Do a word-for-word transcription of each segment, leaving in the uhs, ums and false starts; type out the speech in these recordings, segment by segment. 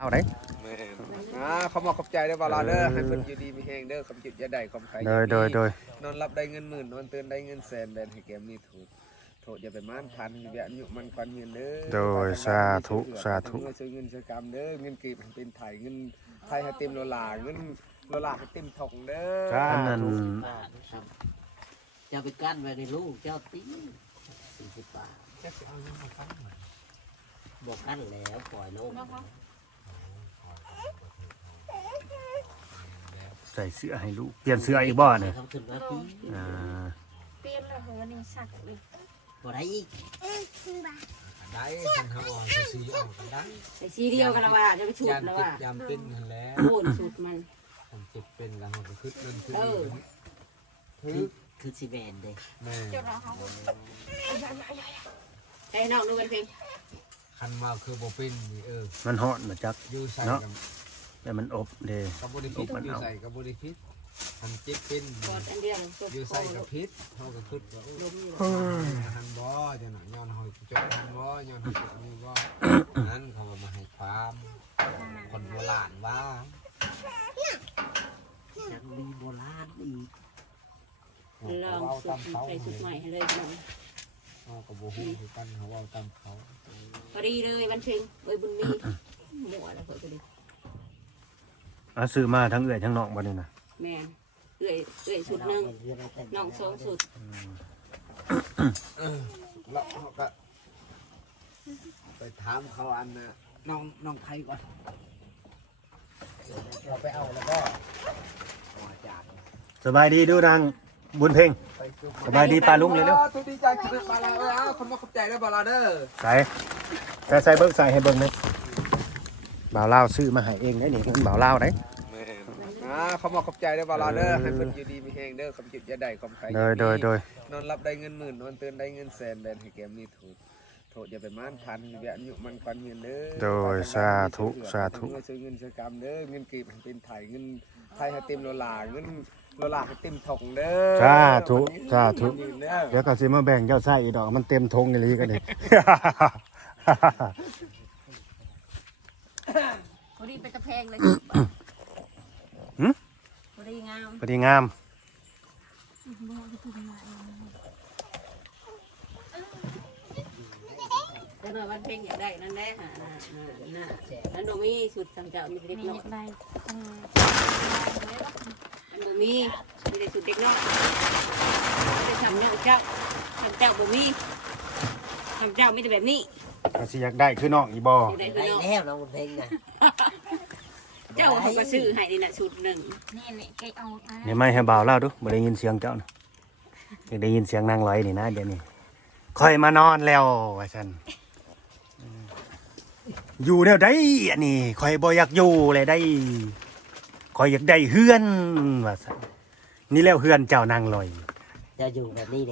ได้อ่าเขามาขอบใจเด้อบ่าวลาวเด้อให้เพิ่นอยู่ดีมีแฮงเด้อคำจิตอย่าได้ความใครโดยโดยโดยนอนรับได้เงินหมื่นนอนตื่นได้เงินแสนแบนให้แกมีถูกโทษอย่าไปม่านพันอย่าอายุมันควันเงินเด้อโดยสาธุสาธุเงินซื้อเงินซื้อกรรมเด้อเงินกีบให้เป็นไทยเงินไทยให้เต็มโลลาเงินโลลาให้เต็มถงเด้ออันนั้นจะไปกั้นไว้ในลูกเจ้าตีสี่สิบบาทบอกกั้นแล้วปล่อยโลกใส่เสื้อให้ลูกเปลี่ยนเสื้ออีกบ่เนี่ยเขาขึ้นมาตีอ่าเปลี่ยนแล้วเหรอนี่สักเลยบ่ได้อีกได้ทางเขาอ่อนสีออกกันได้ไอ้สีเดียวกันละว่าจะไปชุดยามแล้วเจ็ว่าบยามเป็นนั่นแหละโค่นชุดมันทำเจ็บเป็นแล้วเขาก็ขึ้นนั่นขึ้นเออคือคือซีเมนต์เลยแม่เจ้าเราเขาไอ้น้องดูกันเพลงคันมาคือบ่เป็นนี่เออมันฮ้อนมาจักอยู่ใส่เนาะกับแต่มันอบเด้กับบริพิษอยู่ใส่กับบริพิษทำเจ็บเป็นกอดอันเดียวจบอยู่โคใส่กับพิษเขาก็ขึ้นว่าลมอยู่หันบ่จะหน่อยย้อนหอยจบหันบ่ย้อนหอยจบนี่บ่นั้นเขามาให้ความคนโบราณว่ายังมีโบราณอีกลองสุดใส่สุดใหม่ให้เลยน้องเขาก็บ่ฮู้คือกันเขาเอาตามเขาพอดีเลยวันเพลงเอ้ยบุญมีหมัวแล้วเผื่อจะดีอ่ะซื้อมาทั้งเอื้อยทั้งน้องบ่นี่นะแม่เอ้ยเอ้ยชุดหนึ่งน้องสองชุดแล้วเขาก็ไปถามเขาอันน่ะน้องน้องไทยก่อนเราไปเอาแล้วก็อาจารย์สบายดีดูนางบุญเพ่งสบายดีปลาลุงเลยเร็วทุกดีใจคือบ่าวลาวเอ้ยเอาคนมาขอบใจเด้อบ่าวลาวเด้อใส่ใส่ใส่เบิ่งใส่ให้เบิ่งเลยบ่าวลาวซื้อมาให้เองได้นี่มันบ่าวลาวได้อ่าเขามาขอบใจเด้อบ่าวลาวเด้อให้เพิ่นอยู่ดีมีแฮงเด้อคำจิตอย่าได้ความใครโดยโดยโดยนอนรับได้เงินหมื่นนอนตื่นได้เงินแสนแบนให้แกมีถูกโทษอย่าไปม่านพันอย่าอายุมันควันเงินเด้อโดยสาธุสาธุเงินซื้อเงินซื้อกรรมเด้อเงินกีบให้เป็นไทยเงินไทยให้เต็มโลลาเงินโลลาให้เต็มถงเด้อสาธุสาธุเด้อเดี๋ยวก็สิมาแบ่งเจ้าไส้อีดอกมันเต็มทงอีหลีกันนี่พอดีเป็นตะแพงเลยหึพอดีงามพอดีงามแต่หน่อยวันเพลงอยากได้นั่นแหละฮะน่ะน่ะนั่นดูมีชุดสังเกตมีเด็กมีน้อยอะไรอืมนั่นดูมีมีแต่ชุดเด็กน้อยไม่ได้ทำเนี่ยเจ้าทำเจ้าบ่มีทำเจ้ามีแต่แบบนี้ก็สิอยากได้คือน้องอีบ่อยู่ได้คือได้น้องแล้วน้องเพลงนะเจ้าเขาก็ซื้อให้นี่น่ะชุดหนึ่งนี่นี่แกเอาอ่ะนี่ไม่ให้บ่าวเล่าดูบ่ได้ยินเสียงเจ้านะอยากได้ยินเสียงนางลอยนี่นะเดี๋ยวนี้ค่อยมานอนแล้วว่าซั่นอยู่แนวใดอันนี้ค่อยบ่อยากอยู่เลยได้ค่อยอยากได้เฮือนว่าซั่นนี่แล้วเฮือนเจ้านางลอยจะอยู่แบบนี้แหละ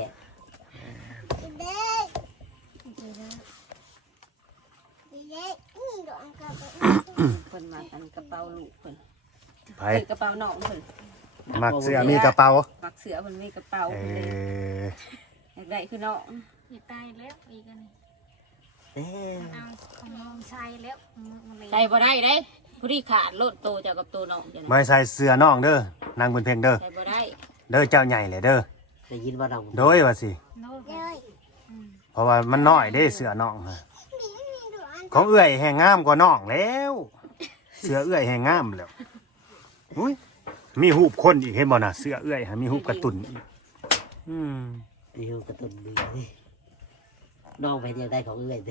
เพิ่นมากันกระเป๋าลูกเพิ่นไปเอ้ยกระเป๋าน้องเพิ่นมักเสื้อมีกระเป๋าปักเสือเพิ่นมีกระเป๋าเอเพิ่นเลยออยากได้คือน้องอย่าตายแล้วอีกอันนี้เด้เอาของน้องใส่แล้วมันเลยใส่บ่ได้เด้ผู้ที่ขาดโลดโตเจ้ากับโตน้องจังไม่ใส่เสื้อน้องเด้อนางบุญเพ็งเด้อใส่บ่ได้เด้อเจ้าใหญ่เลยเด้อได้ยินว่าน้องโดยว่าสิโน้ตเพราะว่ามันน้อยเด้เสื้อน้องฮะของเอื้อยแห่งงามกว่าน้องแล้ว เสื้อเอื้อยแห่งงามแล้วอุ้ยมีหูปคนอีกเห็นบ่น่ะเสื้อเอื้อยฮะมีหูปกระตุนอีกอืมดีอยู่กระตุ้นดีน้องไปยังได้ของเอื้อยดิ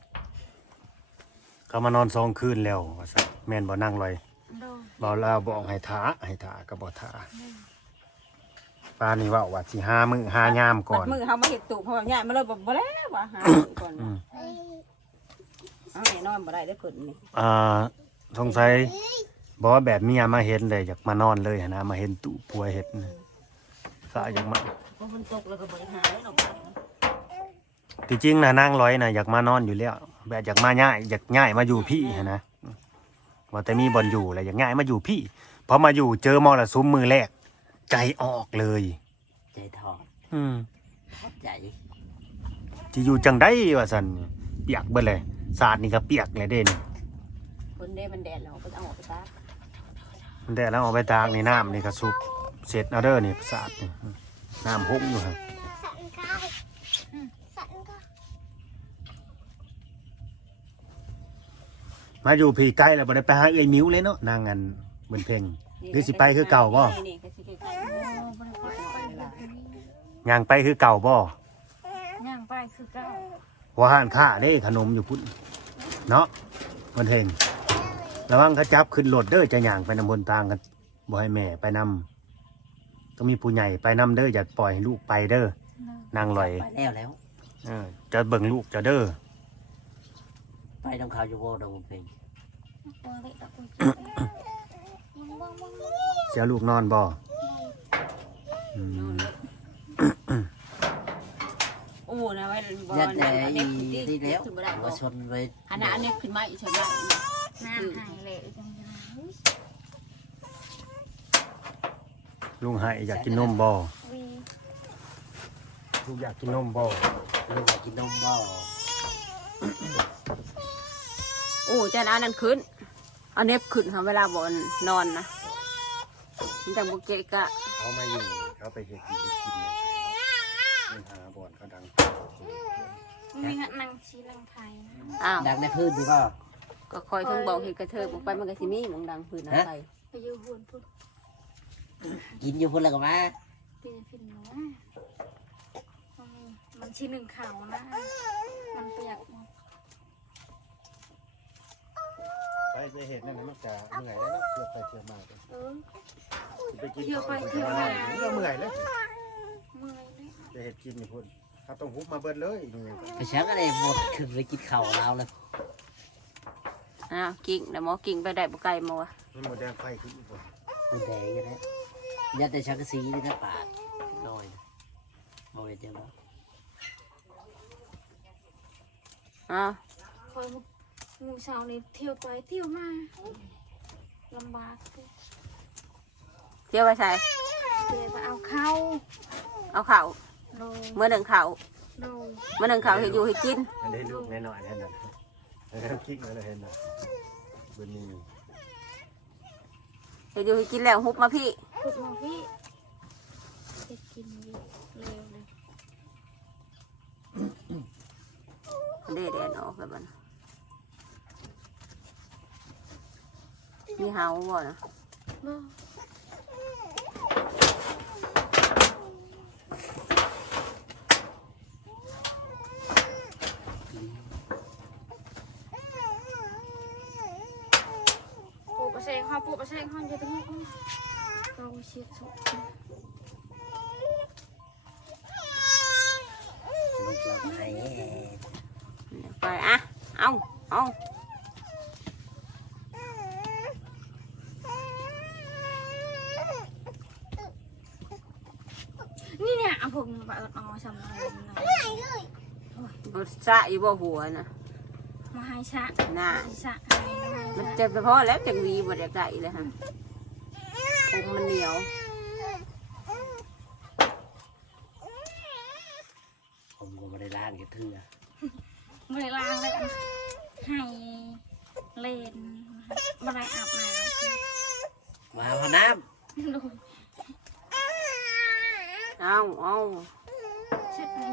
เขามานอนสองคืนแล้วว่าซั่นแม่นบ่นั่งลอยโน้ตบ่ลาวบอกให้ถาให้ถาก็บ่ถาปานนี้เว่าว่าสิหามื้อหายามก่อนบัดมือเฮามาเฮ็ดตู่เพราะว่าญาติมาเลยบ่บ่แล้วว่าหามื้อก่อนอืมเอาให้นอนบ่ได้เด้อเพิ่นนี่อ่าสงสัยบอกว่าแบบเมียมาเห็นเลยอยากมานอนเลยหั้นนะมาเห็นตู่ปัวเห็ดนะสะอยากมาพอฝนตกแล้วก็บ่ได้หาแล้วดอกที่จริงนะนางร้อยนะอยากมานอนอยู่แล้วแบบอยากมาง่ายอยากง่ายมาอยู่พี่หั้นนะว่าแต่มีบอลอยู่แหละอยากง่ายมาอยู่พี่พอมาอยู่เจอมรสุมมือแรก ใจออกเลยใจถอดอืมขอบใจที่อยู่จังได้ว่าสันเปียกเบิดเลยศาสตร์นี่ก็เปียกเลยเด่นคนเด้มันแดดแล้วก็เอาออกไปตากมันแดดแล้วเอาไปตากนี่น้ำนี่ก็สุกเสร็จเอาเด้อนี่สาดนี่น้ำหุ้มอยู่ครับมาอยู่พี่ใกล้แล้วบ่ได้ไปหาเอ้ยมิ้วเลยเนาะนางงันบนเพ่งหรือสิไปคือเก่าบ่นี่ก็สิใกล้ย่างไปคือเก่าบ่ย่างไปคือเก้าหัวห้านค้าเด้ขนมอยู่พุ่นเนาะบนเพ่งระวังเขาจับขึ้นรถเด้อจะย่างไปนำบนทางกันบ่ให้แม่ไปนำต้องมีผู้ใหญ่ไปนำเด้ออย่าปล่อยให้ลูกไปเด้อนางลอยไปแล้วแล้วเออจะเบิ่งลูกจะเด้อไปน้ำขาวอยู่บ่ดอกเพลงตัวเล็กตะกุยมึงบ้างมึงเสียลูกนอนบ่อืมโอ้นะไว้บอยัลดแต่อันอีนี้นี่แล้วขึ้นมาได้มาชนไว้อันนั้นอันนี้ขึ้นมาอีกชนได้น้ำหายเลยจังไงลุงให้อยากกินนมบ่วีลูกอยากกินนมบ่ลูกอยากกินนมบ่โอ้จะอันนั้นขึ้นอันนี้ขึ้นค่ะเวลาบอลนอนนะมันจังบุกเกะกะเขามาอยู่เขาไปเฮ็ดกินกินเนี่ยใช่เนาะหาบ่อนเขาดังมีนางชีลังไทยอ้าวดังในพื้นดีบ่ก็คอยทั้งบอกเห็นกระเทยบอกไปมันก็สิมีมองดังพื้นน้ำไปไปอยู่หุ่นพุ่นกินอยู่พุ่นแล้วก็มาปีนฟินหนูมันชีหนึ่งข่าวนะมันเปียกไปไปเฮ็ดนั่นมันจะเมื่อยแล้วเนาะเที่ยวไปเที่ยวมาเออไปกินเที่ยวไปเที่ยวมาก็เมื่อยแล้วเมื่อยเลยจะเฮ็ดกินนี่พุ่นเขาต้องฮุบมาเบิดเลยนี่ไปช้างอะไรหมดขึ้นไปกินข้าวเราเลยอ้าวกิ่งแต่หมอกิ่งไปได้บุกไก่มาวะมันหมดแดงไฟขึ้นอีกบ่มันแดงอยู่นะยัดแต่ชักกะสีนี่นะปาดน้อยเอาไว้เจ้าบ่อ้าวคอยงูสาวนี่เที่ยวไปเที่ยวมาลำบากเที่ยวไปใส่เที่ยวไปเอาเข้าเอาเข่าโดยเมื่อหนึ่งเข่าโดยเมื่อหนึ่งเข่าเห็นอยู่ให้กินอันนี้ลูกน้อยๆนั่นน่ะแล้วคิกแล้วเห็นน่ะเบิ่นนี่เห็นอยู่ให้กินแล้วฮุบมาพี่พูดมาพี่จะกินดีเร็วเลยเด็ดเด็ดออกแบบนั้นมีเฮาบ่นะบ่ปูประเสงห้องปูประเสงห้องจะต้องเราเชียร์สุดลูกเราให้ไปอ่ะเอาเอานี่เนี่ยเอาผมแบบอ๋อสำนักบดสะอยู่บ่หัวนะมาให้ชะน่ะชะมันจะไปพอแล้วจังวีบ่ได้ไก่เลยฮะผมมันเหนียวผมก็ไม่ได้ล้างกันเถื่อไม่ได้ล้างเลยให้เล่นไม่ได้อาบน้มาพอน้ำดูเอาเอาเช็ดเอง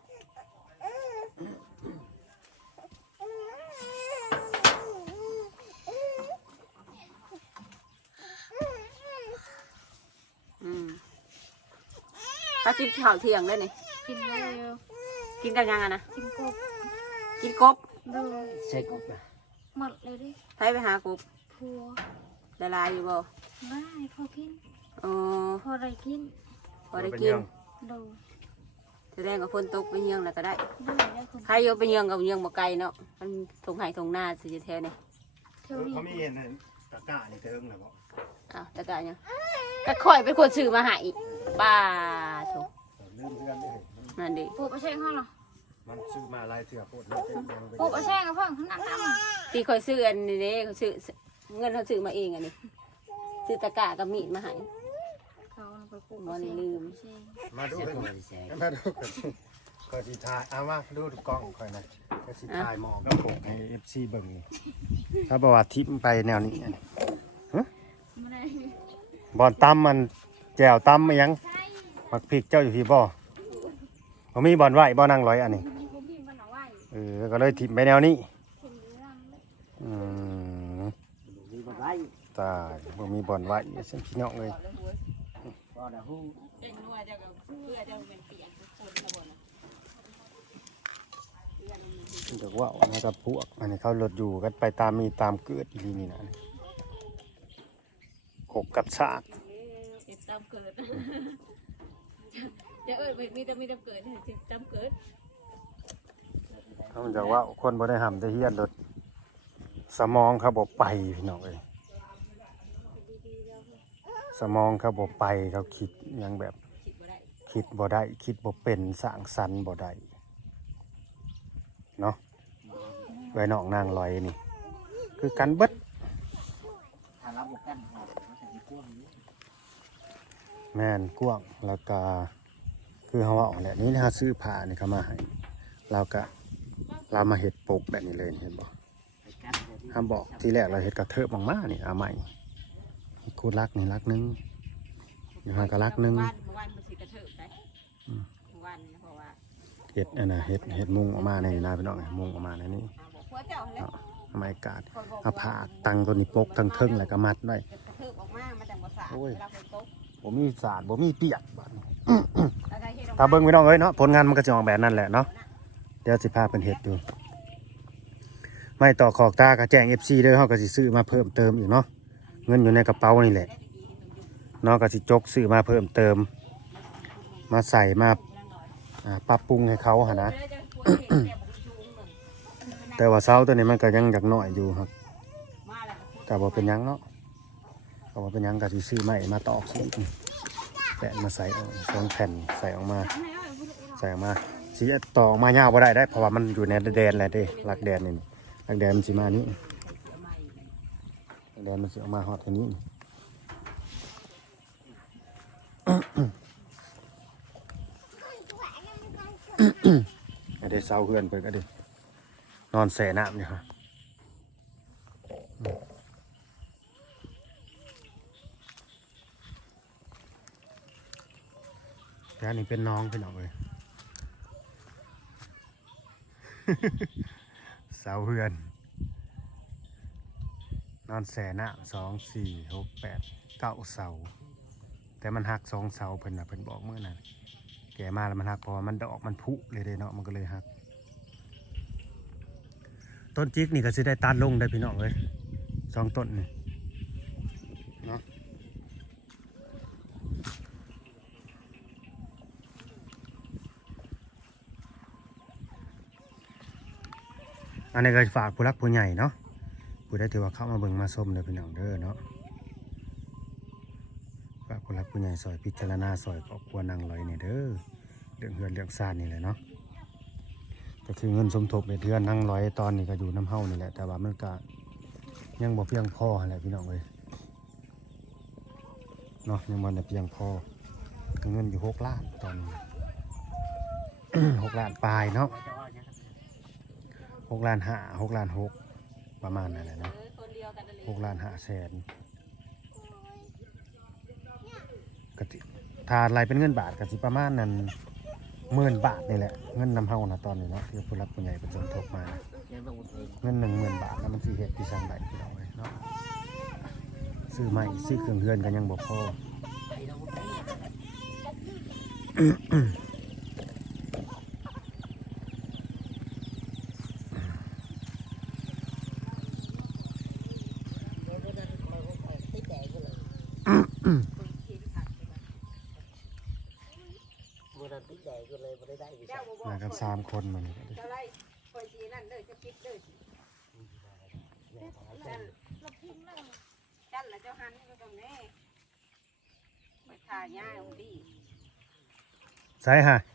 อืมถ้ากินข้าวเที่ยงได้นี่กินเร็วกินกันยังอะนะกินกบกินกบดูำใส่กุ๊บนะหมดเลยดิไปไปหากบพัวละลายอยู่บ่ได้พอกินเออพอได้กินพอได้กินดูแสดงกับฝนตกไปเยืองแล้วก็ได้ได้ได้คนใครโยไปเยืองกับเยืองบ่ไกลเนาะมันทงไห้ทงหน้าสิจะแถวนี่เที่ยวนี้เขามีเห็นนั่นตะกร้านี่เทิงแล้วบ่อ้าวตะกะยังก็ค่อยเป็นคนซื้อมาให้ป้าโถลืมเพื่อนได้นั่นดิปูประเชงห้องเหรอมันซื้อมาลายเสือโพดมันเป็นยังไงปูประเชงกับเพิ่งนั่งนั่งที่คอยซื้ออันนี้เด้เขาซื้อเงินเขาซื้อมาเองอันนี้ซื้อตะกร้ากับมีดมาให้เขาไปปูบ่ได้ลืมมาดูใส่กันกุ๊บใส่มาดูกันก็สิถ่ายเอามาดูกล้องค่อยนะก็สิถ่ายหมอกกับผมให้ เอฟ ซี เบิ่งนี่ถ้าบอกว่าทิปไปแนวนี้อันนี้ฮะไม่ได้บอลตำมันแจวตำมายังมักพริกเจ้าอยู่ที่บ่ผมมีบอลไหวบ่นั่งร้อยอันนี้ผมพิมพ์มันเอาไว้เออก็เลยทิปไปแนวนี้ผมเรื่องเลยอืมมีบ่ได้ตายบ่มีบอลไหวเส้นพี่น้องเลยบ่ได้ฮู้เอ็งนัวเจ้ากับเพื่อเจ้าเป็นเปียกทุกคนนะบ่นะเดี๋ยวว่านะครับพวกอันนี้เขาหลดอยู่กันไปตามมีตามเกิดอีนี่นะขบกับชาติเอ็ดตามเกิดจะเอิ้นมีแต่มีแต่เกิดเฮ็ดตามเกิดเขาจะว่าคนบ่ได้ห้ำได้เฮียนรถสมองเขาบอกไปพี่น้องเอ้ยสมองเขาบอกไปเขาคิดหยังแบบคิดบ่ได้คิดบ่ได้คิดบ่เป็นสร้างสรรค์บ่ได้เนาะไว้น้องนางลอยนี่ คือกันเบิดถ้าเราบ่กันมันจะสิกว้างอยู่แม่นกว้างแล้วก็คือเฮาเอาแหละนี่ถ้าซื้อผ้านี่เขามาให้เราก็เรามาเฮ็ดปกแบบนี้เลยเห็นบ่ไปกัดเดี๋ยวนี้ห้ามบอกทีแรกเราเฮ็ดกระเทิบมากๆนี่เอาใหม่คูรักนี่รักหนึงอยู่ห่างกับรักหนึงเมื่อวานเมื่อวานมันสิกระเทิบได้เมื่อวานนี่เพราะว่าเฮ็ดอันน่ะเฮ็ดเฮ็ดมุงออกมาในนาพี่น้องมุงออกมาในนี้บอกผัวเจ้าหั่นแหละทำไมกาดเอาผ้าตังตัวนี้ปกทั้งเทิงแล้วก็มัดไว้กระเทิบออกมามาจากบ่สะอาดโอ้ยเวลาฝนตกบ่มีสาดบ่มีเปียกบัดนี้แล้วก็เฮ็ดออกถ้ามาเบิ่งพี่น้องเอ้ยเนาะผลงานมันก็จะออกแบบนั้นแหละเนาะเดี๋ยวสิพาเพิ่นเฮ็ดดูไม่ต่อขอกตาก็แจ้ง เอฟ ซี เด้อเฮาก็สิซื้อมาเพิ่มเติมอีกเนาะเงินอยู่ในกระเป๋านี่แหละเนาะก็สิจกซื้อมาเพิ่มเติม มาใส่มาอ่าปรับปรุงให้เขาหั่นนะ แต่ว่าเสาตัวนี้มันก็ยังอยากน้อยอยู่ครับก็บ่เป็นหยังเนาะก็บ่เป็นหยังก็สิซื้อไม้มาตอกสิแปะมาใส่เอาสองแผ่นใส่ออกมาใส่ออกมาสิตอกมายาวบ่ได้ได้เพราะว่ามันอยู่ในแดนแหละเด้หลักแดนนี่หลักแดนมันสิมานี้หลักแดนมันสิออกมาฮอดตัวนี้ อันเดี๋ยวเสาเพื่อนเพิ่นก็เด้นอนแส่น้ำอยู่ครับแต่อันนี้เป็นน้องเป็นน้องเลย เสาเพื่อน นอนแส่น้ำสองสี่หกแปดเก้าเสา แต่มันหักสองเสาเพิ่นน่ะเพิ่นบอกเมื่อนั้นแก่มาแล้วมันหักเพราะว่ามันดอกมันผุเลยเด้เนาะมันก็เลยหัก ต้นจิกนี่ก็สิได้ตัดลงได้พี่น้องเลยสองต้นนี่เนาะอันนี้ก็ฝากผู้รักผู้ใหญ่เนาะผู้ได้ถือว่าเข้ามาเบิ่งมาชมเด้อพี่น้องเด้อเนาะฝากผู้รักผู้ใหญ่ซอยพิจารณาซอยครอบครัวนางลอยนี่เด้อเรื่องเฮือนเรื่องซ่านนี่แหละเนาะก็คือเงินสมทบในเดือนนั่งร้อยตอนนี้ก็อยู่น้ำเฮานี่แหละแต่ว่ามันก็ยังบ่เพียงพอแหละพี่น้องเอ้ยเนาะยังบ่ได้เพียงพอเงินอยู่หกล้านตอนนี้ หกล้านปลายเนาะหกล้านห้าหกล้านหกประมาณนั่นแหละเนาะเออคนเดียวกันนั่นแหละหกล้านห้าแสนก็สิถ้าอะไรเป็นเงินบาทก็สิประมาณนั้นหมื่นบาทนี่แหละเงินนำเฮานะตอนนี้เนาะที่ผู้รับผู้ใหญ่เป็นสมทบมายังต้องเองเงินหนึ่งหมื่นบาทแล้วมันสี่เห็ดที่สั่งได้พี่น้องเลยเนาะซื้อใหม่ซื้อเครื่องเฮือนกันยังบ่พอไอ้เราบ่ได้บ่ได้ติดใจก็เลยบ่ได้ได้วิชามากันสามคนมันก็ดิเจ้าไรคอยสีนั่นเด้อจะปิดเด้อจันละเจ้าหันก็ตรงนี้ไปถ่ายย่าเอาดีใส่ฮะ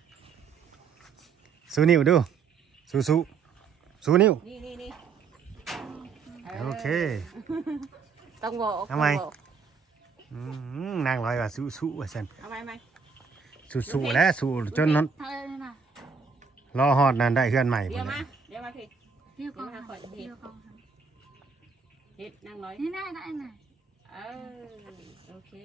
สู้นิ้วดูสู้สู้สู้นิ้วนี่นี่นี่โอเคต้องบอกทำไม อืมนางร้อยว่าสู้สู้ว่าฉันเอาไหมไหมสู้สู้แล้วสู้จนนั้นทางเลยนะรอฮอดนั้นได้เฮือนใหม่เดี๋พุ่ยวนแหมาละเดี๋ยวมาพี่เรียกกองเดี๋ยวมาขอเห็ดเรียกกองเฮ็ดนั่งร้อยนี่ได้ได้ไหนเออโอเค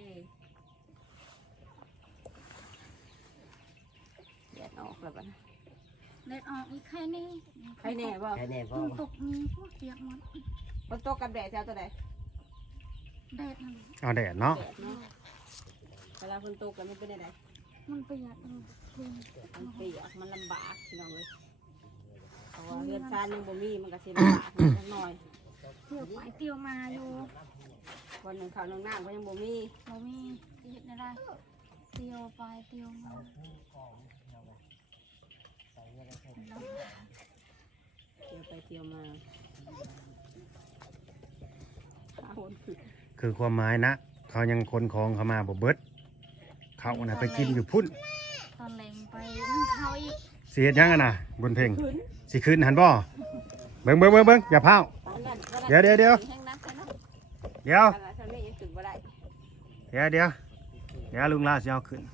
แดดออกแล้วบัดเล็ดออกอีกใครนี่ใครแน่บ่ใครแน่บ่มันตกมีพวกเปียกหมดฝนตกกับแดดจะเอาตัวใดแดดนั่นเอาแดดเนาะแดดเนาะเวลาฝนตกแล้วมันเป็นยังไงมันประหยัดมันเพียงมันเปียกมันลำบากพี่น้องเลยเพราะว่าเรือนชานยังบ่มีมันก็สิลำบากนิดหน่อยเที่ยวไปเที่ยวมาอยู่วันหนึ่งข้าวหนึ่งน้ำก็ยังบ่มีเรามีเห็ดอะไรเที่ยวไปเที่ยวมาเที่ยวไปเที่ยวมาข้าวคือคือความหมายนะเขายังคนของเขามาบ่เบิดเขาน่ะไปกินอยู่พุ่นตอนแรงไปนึ่งข้าวอีกสิเฮ็ดหยังอะน่ะบนเพลงขึ้นสิขึ้นหันบ่เบิ่งเบิ่งเบิ่งเบิ่งอย่าพาวตอนนั้นตอนนั้นเดี๋ยวเดี๋ยวเดี๋ยวแห้งนักแค่นั้นเดี๋ยวตอนนั้นฉันไม่ยังถึงบ่ได้เดี๋ยวเดี๋ยวเดี๋ยวลุงลาสิเอาขึ้น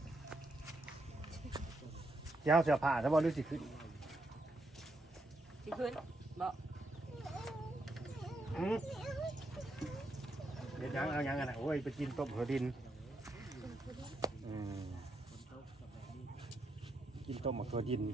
สิเอาเสื้อผ้าซะบ่หรือสิขึ้นสิขึ้นบ่อืมเฮ็ดหยังเอาหยังอะน่ะโอ้ยไปกินต้มหัวดินอืมกินต้มหัวดิน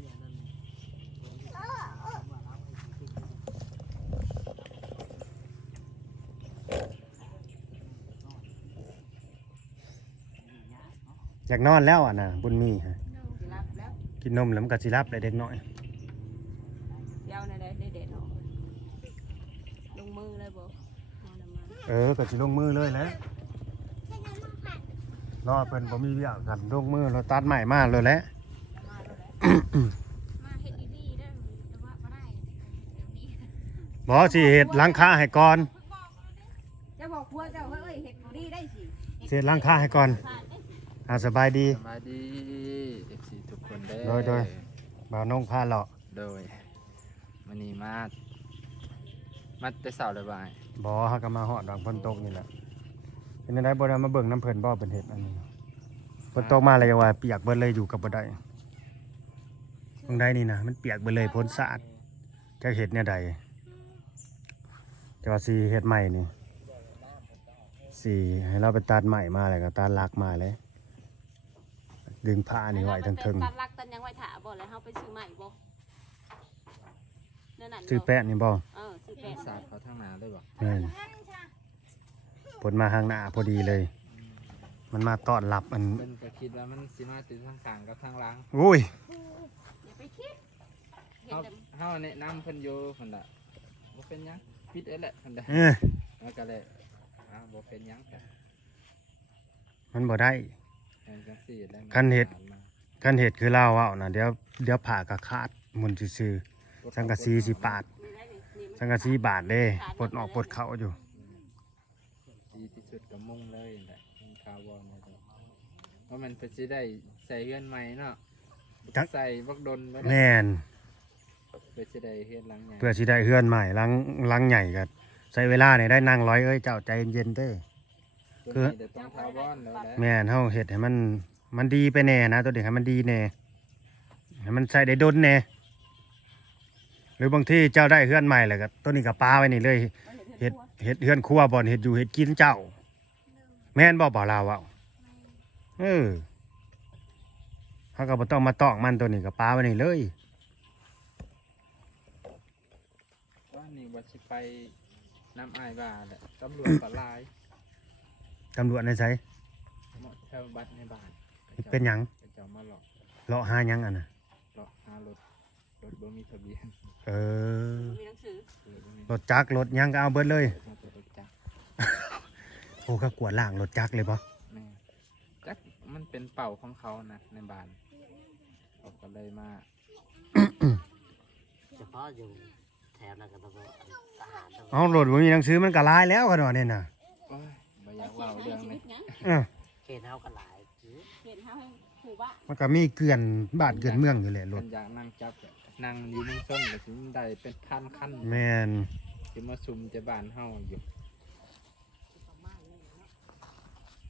อยากนอนแล้วอ่ะนะบุญมีฮะสิรับแล้วกินนมแล้วมันก็สิรับเลยเด็กน้อยเดี๋ยวในใดได้เด็ดออกลงมือเลยบ่เอาน้ำมันเออก็สิลงมือเลยแหล้วรอเพิ่นบ่มีเวียกกันลงมือเราตัดใหม่มาเลยแหละมาแล้วแหละมาเห็ดดีๆได้แต่ว่าไม่ได้เดี๋ยวนี้บ่สิเฮ็ดหลังคาให้ก่อนจะบอกพัวเจ้าเฮ้ยเห็ดบ่ดีได้สิสิเฮ็ดหลังคาให้ก่อนอ่าสบายดีสบายดี เอฟซี ทุกคนเด้โดยโดย บ่าวนงพาเลาะโดยมันนี่มามาแต่เสาร์เลยบ่ายบ่เฮาก็มาฮอดดอกฝนตกนี่แหละเป็นจังไดบ่ได้มาเบิ่งน้ำเพิ่นบ่เป็นเฮ็ดอันนี้ฝนตกมาแล้วยังว่าเปียกเบิดเลยอยู่กับบ่ได้ตรงใดนี่นะมันเปียกเบิดเลยพ้นสะอาดจักเฮ็ดแนวใดแต่ว่าสิเฮ็ดใหม่นี่ สี่ให้เราไปตัดใหม่มาเลยก็ตัดลักมาเลย ดึงผ้านี่ไว้ทั้งเทิงตัดรักตัดยังไว้ถาบ่แล้วเฮาไปซื้อใหม่บ่นั่นน่ะซื้อแป้นนี่บ่เออซื้อแป้งสาดเขาทางหนาเลยบ่แม่นผลมาทางหน้าพอดีเลย มันมาต้อนรับอันเพิ่นก็คิดว่ามันสิมาติดทางกลางกับทางหลังอุ้ยอย่าไปคิดเห็นเฮาแต่เฮาแนะนำเพิ่นอยู่เพิ่นน่ะบ่เป็นหยังปิดเอ้แหละเพิ่นน่ะเออมันก็เลยอ่าบ่เป็นหยังจ้ะมันบ่ได้เห็นจังซี่แล้วคันเฮ็ดผ่ามากันเหตุคือเราเอานะเดี๋ยวเดี๋ยวผ่ากระคาดหมุนซื่อๆสังกะสีสิปาดนี่ได้นี่นี่มันสังกะสีบาดเด้ปลดออกปลดเข้าอยู่ดีที่สุดก็มุ่งเลยนั่นแหละมุ่งคาร์บอนเลยเพราะมันเพิ่นสิได้ใส่เฮือนใหม่เนาะใส่บักดนไว้ได้แม่นเพื่อสิได้เฮือนหลังใหญ่เพื่อสิได้เฮือนใหม่หลังหลังใหญ่ก็ใช้เวลาเนี่ยได้นั่งร้อยเอ้ยเจ้าใจเย็นๆเด้อตัวนี้เดี๋ยวต้องคาร์บอนแล้วแหละแม่นเฮาเฮ็ดให้มันมันดีไปแน่นะตัวเด็กให้มันดีแน่ให้มันใส่ได้ดนแน่หรือบางที่เจ้าได้เฮือนใหม่แล้วก็ตัวนี้ก็ปาไว้นี่เลยเฮ็ดเฮ็ดเฮือนครัวบ่อนเฮ็ดอยู่เฮ็ดกินเจ้า แม่นบ่บ่ลาวเว้าเออเฮาก็บ่ต้องมาตอกมันตัวนี้ก็ปาไว้นี่เลยว่านี่ว่าสิไปน้ำอายบ้าแหละตำรวจก็หลายตำรวจในไสหมดแถวบัตรในบ้านเป็นหยังไปเจ้ามาหลอกเลาะหาหยังอ่ะน่ะหลอกหารถรถบ่มีทะเบียนเออมีหนังสือรถบ่มีรถจักรรถหยังก็เอาเบิดเลยมาแต่รถจักรโอ้ก็กวดล้างรถจักรเลยบ่แม่จักรมันเป็นเป่าของเขานะในบ้านเขาก็เลยมาเฉพาะอยู่แถวนั้นก็ต้องทหารต้องเอารถบ่มีหนังสือมันก็ลายแล้วกันว่านี่น่ะโอ้ยบ่อยากเขียเล่านให้เรื่องชีนี้วิตหยังเออเขตเฮาก็หลายจื้อเขียนให้ผู้บ้ามันก็มีเกลื่อนบ้านเกลื่อนเมืองอยู่แหละรคัถนอยากนั่งจับก็นั่งอยู่เมืองส้นก็สิได้เป็นพันคันแม่นสิมาซุ่มจะบ้านเฮาอยู่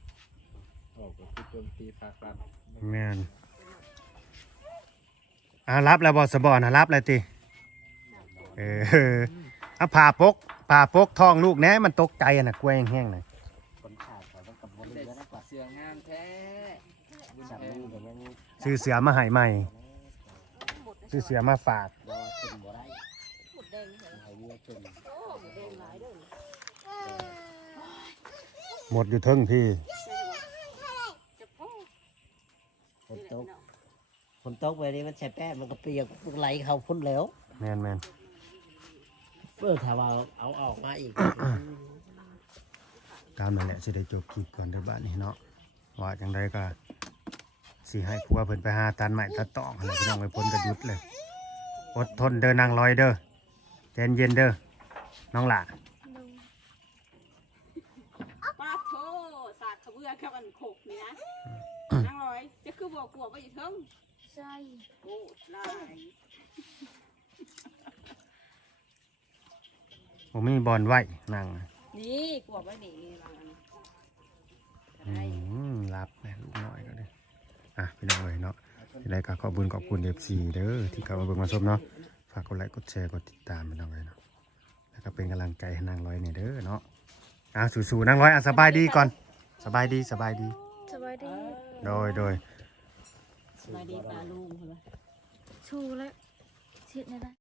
ออกก็คือโจมตีภาครัฐแม่นอ่ารับแล้วบ่สบอนะรับแล้วติเออเอาผ่าปกผ่าปกท้องลูกแหน่มันตกใจอะน่ะกล้วยแห้งๆน่ะคนขาดแต่ว่ากับบนได้เรือนะกว่าเสืองามแท้บุญสามแท้มือแต่ยังซื้อเสือมาให้ใหม่ซื้อเสือมาฝากรอขึ้นบ่ได้หมดแดงเหรอให้เรือขึ้นโอ้หมดแดงหลายเด้อหมดอยู่เทิงพี่จะพ่อฝนตกฝนตกไปนี่มันใช้แป้งมันก็เปียกมันไหลเข้าพุ่นแล้วแม่นแม่นเพื่อถ้าว่าเอาออกมาอีกตามนั่นแหละสิได้จบคลิปก่อนเด้อบ้านนี้เนาะว่าจังไดก็สิให้ผัวเพิ่นไปหาตันใหม่ตัดตอกอะไรพี่น้องไปพ้นกระยุดเลยอดทนเด้อนางลอยเด้อใจเย็นๆเด้อน้องหล่ะป้าโทสากกระเบือกับอันโขกนี่นะนั่งร้อยจะคือบอกกลัวไปอยู่เทิงใช่โอ้ลายผมมีบอลไว้นั่งนี่กลัวไปนี่ลายอืมรับแม่ลูกน้อยก็ได้อ่ะพี่น้องเลยเนาะที่ไรก็ขอบคุญขอบคุณเอฟซีเด้อที่เข้ามาเบิ่งมาชมเนาะฝากกดไลค์กดแชร์กดติดตามพี่น้องเลยเนาะแล้วก็เป็นกำลังใจให้นางร้อยเนี่ยเด้อเนาะอ่ะสู้ๆนางร้อยอ่ะสบายดีก่อนสบายดีสบายดีสบายดีโดยโดยสบายดีปลาลุงเหรอชูแล้วชิดนี่นะ